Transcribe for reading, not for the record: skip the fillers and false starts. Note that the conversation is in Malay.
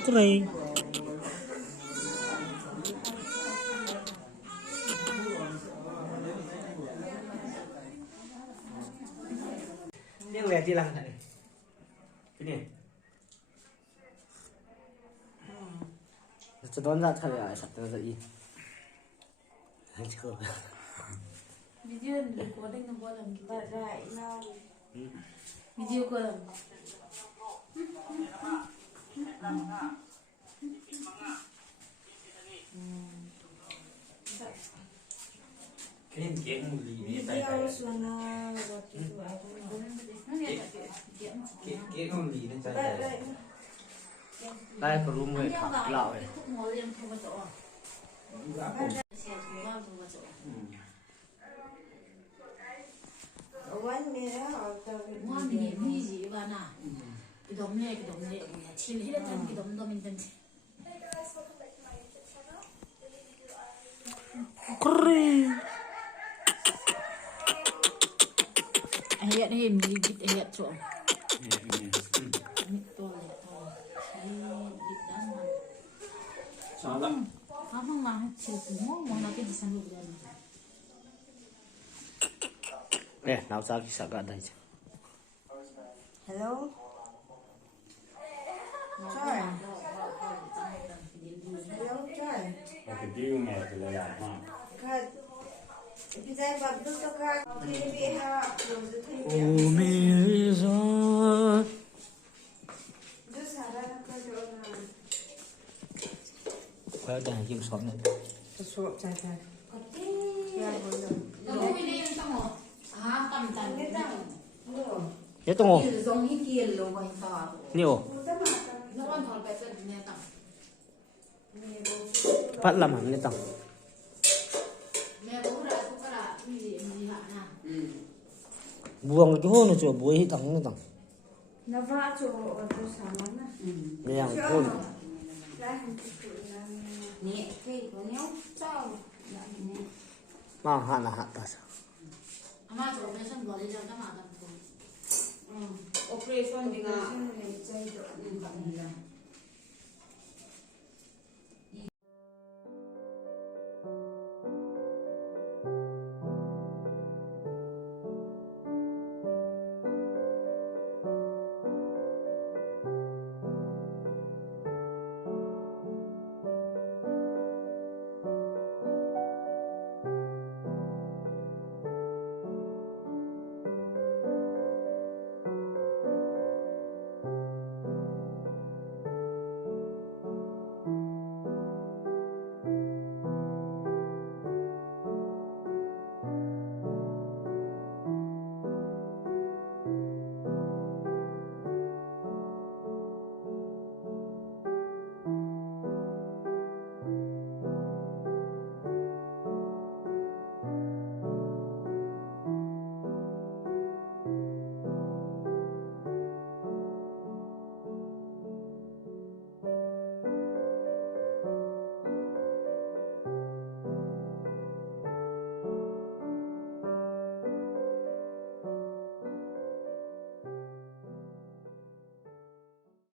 Kering. Ini lihat hilang tadi. Ini. Sedon ra thật là sạch ra gì. Video recording nó bao lần kita right now. Video ko lang. Cái kiện gì vậy tay Video tay. sana waktu itu aku. Cái con gì nó tay tay. Đây có room người thẳng lạo này. One mirror atau Mua mình nghĩ gì vậy nè? Cái đống này, chill hết trơn cái đống đó mình tên. Kering. Hiện này mình đi hiện chỗ. Salah. Abang mah chill mau nanti di sana dulu. Nè, nào ra cái sạc ở đây. hello. Trời. Hello trời. Cái chiêu này thì là hoa. Kad. Kita babdu to ka. Kini biha close to you. Umiriza. Jo sara na ka jo na. Phải đang dùng sọt này. Suap saja. Ya boleh. Kamu ini yang sama. Ah, pantan. Ini tak. No. Nhớ tung không? Ini zong ini kiel lo kan tahu. Nhiều. Kita makan. Nó còn thổi bẹt bẹt này tao. Phát làm hẳn lên tầng. Mẹ bố đã cũng là gì hả nè. Buông cái hôn nó chùa bùi tầng lên tầng. Nava jo tu sama na. Nè, hôn. Lah itu yang ni ke ko nyau chao. Ya ni. Mà hạn là hạn ta sao? Ama chỗ này xong gọi đi cho các bạn làm cùng. Operation dengan saya tu.